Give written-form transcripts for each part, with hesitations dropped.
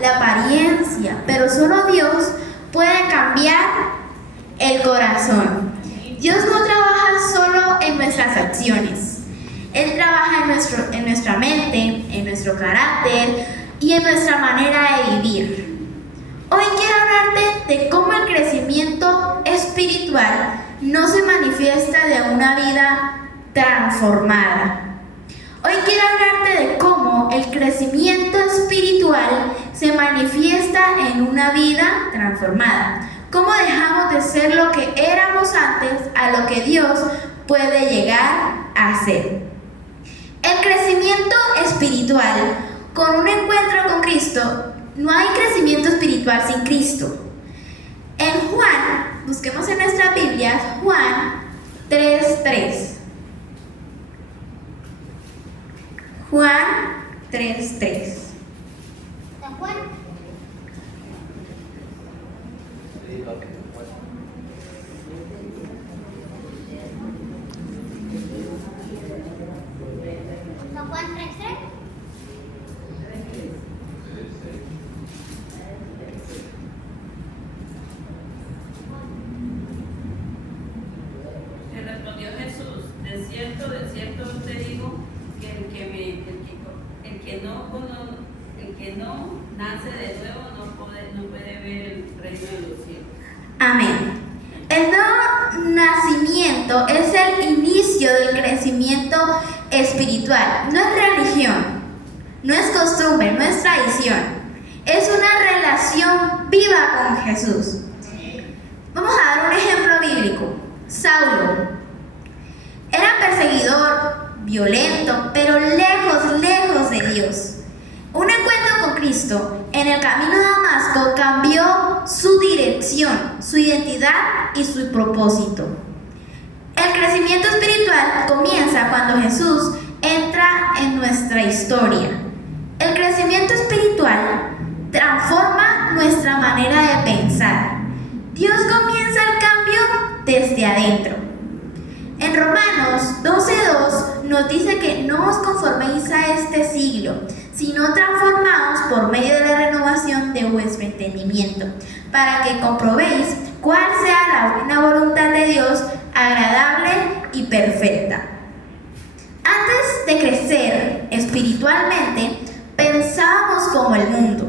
la apariencia, pero solo Dios puede cambiar el corazón. Dios no trabaja solo en nuestras acciones. Él trabaja en nuestra mente, en nuestro carácter y en nuestra manera de vivir. Hoy quiero hablarte de cómo el crecimiento espiritual no se manifiesta de una vida transformada. Hoy quiero hablarte de cómo el crecimiento espiritual se manifiesta en una vida transformada. Cómo dejamos de ser lo que éramos antes a lo que Dios puede llegar a ser. El crecimiento espiritual con un encuentro con Cristo, no hay crecimiento espiritual sin Cristo. En Juan, busquemos en nuestra Biblia, Juan 3:3. Juan 3:3. Juan. Juan 3:3. Le respondió Jesús: de cierto te digo que el que no nace de nuevo no puede ver el reino de los cielos. Amén. El nuevo nacimiento es el inicio del crecimiento espiritual. No es religión, no es costumbre, no es tradición. Es una relación viva con Jesús. Vamos a dar un ejemplo bíblico. Saulo era perseguidor, violento, pero lejos de Dios. Un encuentro con Cristo en el camino de Damasco cambió su dirección, su identidad y su propósito. El crecimiento espiritual comienza cuando Jesús entra en nuestra historia. El crecimiento espiritual transforma nuestra manera de pensar. Dios comienza el cambio desde adentro. En Romanos 12:2 nos dice que no os conforméis a este siglo, sino transformaos por medio de la renovación de vuestro entendimiento, para que comprobéis cuál sea la buena voluntad de Dios, agradable y perfecta. Antes de crecer espiritualmente, pensábamos como el mundo,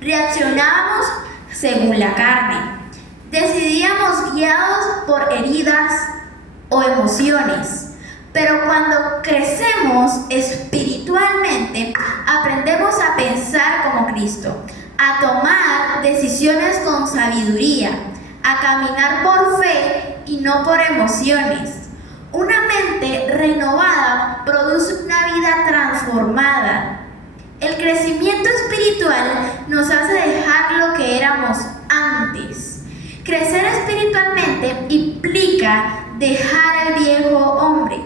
reaccionábamos según la carne, decidíamos guiados por heridas o emociones. Pero cuando crecemos espiritualmente, aprendemos a pensar como Cristo, a tomar decisiones con sabiduría, a caminar por fe y no por emociones. Una mente renovada produce una vida transformada. El crecimiento espiritual nos hace dejar lo que éramos antes. Crecer espiritualmente implica dejar el viejo hombre.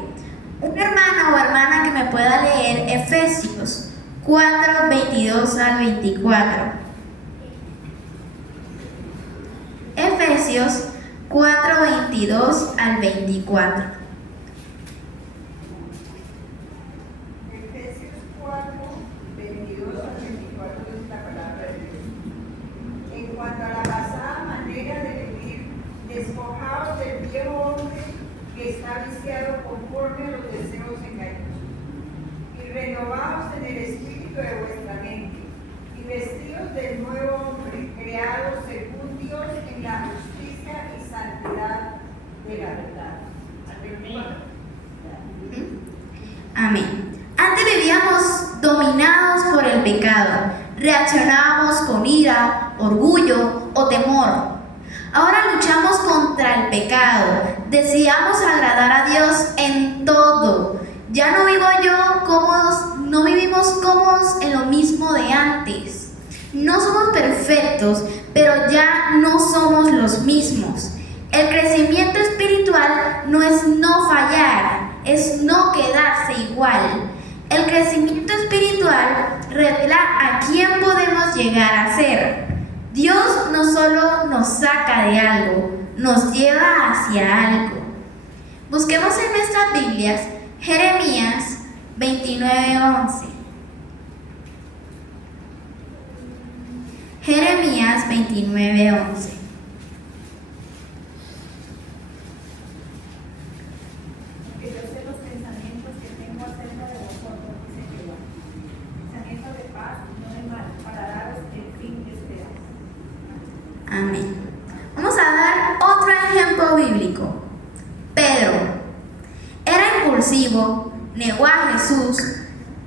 Un hermano o hermana que me pueda leer Efesios 4:22 al 24. Efesios 4:22 al 24. Efesios 4:22 al 24 es la palabra de Dios. En cuanto a la pasada manera de vivir, despojaos del viejo hombre que está viciado conforme a los deseos engañosos, y renovaos en el espíritu de vuestra mente, y vestidos del nuevo hombre, creado según Dios en la justicia y santidad de la verdad. Amén. Antes vivíamos dominados por el pecado, reaccionábamos con ira, orgullo o temor. Ahora luchamos contra el pecado, deseamos agradar a Dios en todo. Ya no vivimos cómodos en lo mismo de antes. No somos perfectos, pero ya no somos los mismos. El crecimiento espiritual no es no fallar, es no quedarse igual. El crecimiento espiritual revela a quién podemos llegar a ser. Dios no solo nos saca de algo, nos lleva hacia algo. Busquemos en nuestras Biblias Jeremías 29:11. Jeremías 29:11. Que yo sé los pensamientos que tengo acerca de vosotros, dice Jehová. Pensamientos de paz y no de mal, para daros el fin que esperáis. Amén. Vamos a dar otro ejemplo bíblico. Pedro era impulsivo, negó a Jesús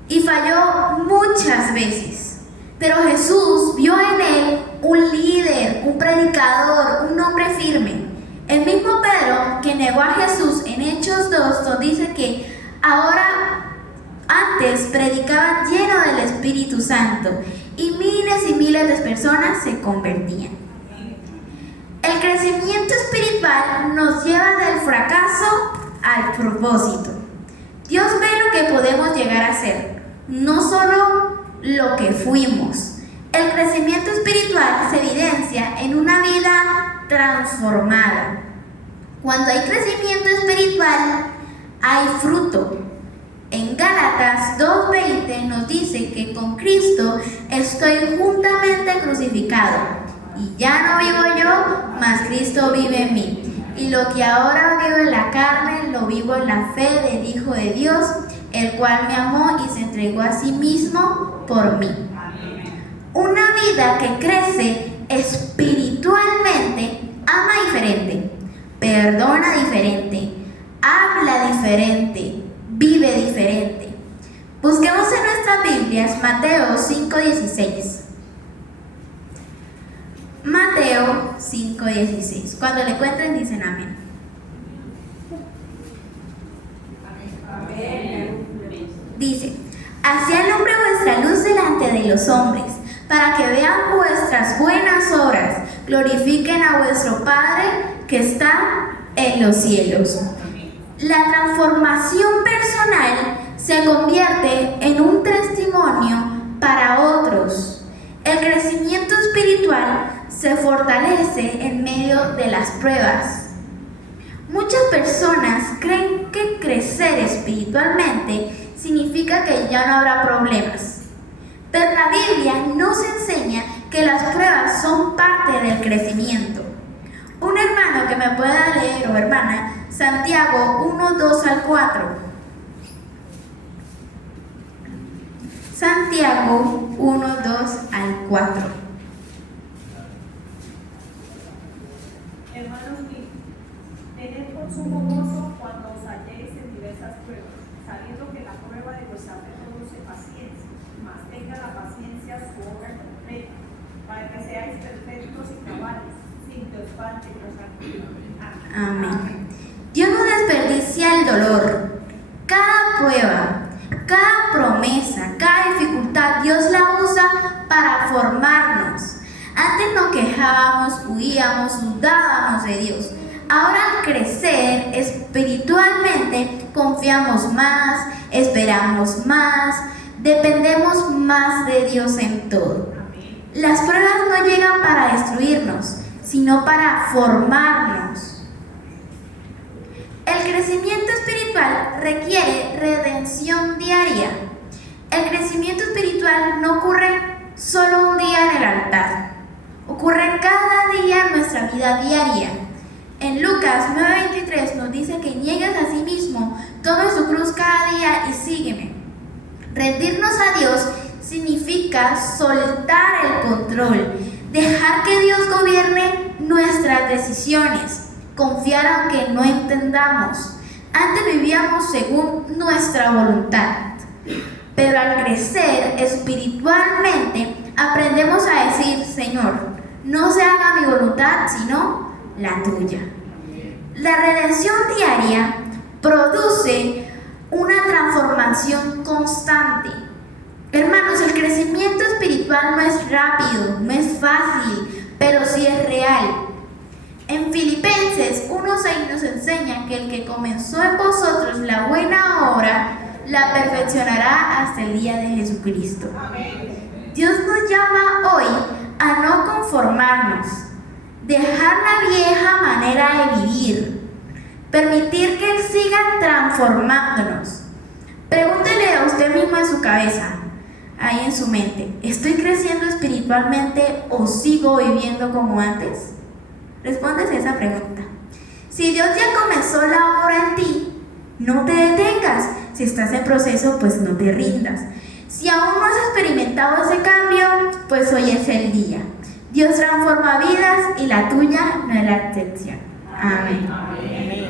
y falló muchas veces. Pero Jesús vio en él un líder, un predicador, un hombre firme. El mismo Pedro que negó a Jesús en Hechos 2 nos dice que antes predicaba lleno del Espíritu Santo y miles de personas se convertían. El crecimiento espiritual nos lleva del fracaso al propósito. Dios ve lo que podemos llegar a ser, no solo lo que fuimos. El crecimiento espiritual se evidencia en una vida transformada. Cuando hay crecimiento espiritual, hay fruto. En Gálatas 2:20 nos dice que con Cristo estoy juntamente crucificado. Y ya no vivo yo, mas Cristo vive en mí. Y lo que ahora vivo en la carne, lo vivo en la fe del Hijo de Dios, el cual me amó y se entregó a sí mismo por mí. Una vida que crece espiritualmente ama diferente, perdona diferente, habla diferente, vive diferente. Busquemos en nuestras Biblias Mateo 5:16. Mateo 5:16. Cuando le encuentren dicen amén. Dice: así alumbre vuestra luz delante de los hombres, para que vean vuestras buenas obras, glorifiquen a vuestro Padre que está en los cielos. La transformación personal se convierte en un testimonio para otros. El crecimiento espiritual se fortalece en medio de las pruebas. Muchas personas creen que crecer espiritualmente significa que ya no habrá problemas. Pero la Biblia nos enseña que las pruebas son parte del crecimiento. Un hermano que me pueda leer o hermana, Santiago 1:2-4. Santiago 1:2-4. Hermanos míos, tened por sumo gozo cuando os halléis en diversas pruebas, sabiendo que la prueba de vuestra fe produce paciencia, mas tenga la paciencia su obra completa, para que seáis perfectos y cabales, sin que os falte cosa alguna. Amén. Dios no desperdicia el dolor. Cada prueba, cada promesa, cada dificultad, Dios la usa para formarnos. Antes nos quejábamos, huíamos, dudábamos de Dios. Ahora al crecer espiritualmente confiamos más, esperamos más, dependemos más de Dios en todo. Las pruebas no llegan para destruirnos, sino para formarnos. El crecimiento espiritual requiere redención diaria. El crecimiento espiritual no ocurre solo un día en el altar. Ocurre cada día en nuestra vida diaria. En Lucas 9:23 nos dice que niegues a sí mismo, tome su cruz cada día y sígueme. Rendirnos a Dios significa soltar el control, dejar que Dios gobierne nuestras decisiones, confiar aunque no entendamos. Antes vivíamos según nuestra voluntad, pero al crecer espiritualmente aprendemos a decir: Señor, no se haga mi voluntad, sino la tuya. La redención diaria produce una transformación constante. Hermanos, el crecimiento espiritual no es rápido, no es fácil, pero sí es real. En Filipenses 1:6 nos enseña que el que comenzó en vosotros la buena obra, la perfeccionará hasta el día de Jesucristo. Dios nos llama hoy a no conformarnos, dejar la vieja manera de vivir, permitir que Él siga transformándonos. Pregúntele a usted mismo en su cabeza: ahí en su mente. ¿Estoy creciendo espiritualmente o sigo viviendo como antes? Respóndese esa pregunta. Si Dios ya comenzó la obra en ti, no te detengas. Si estás en proceso, pues no te rindas. Si aún no has experimentado ese cambio, pues hoy es el día. Dios transforma vidas y la tuya no es la excepción. Amén. Amén.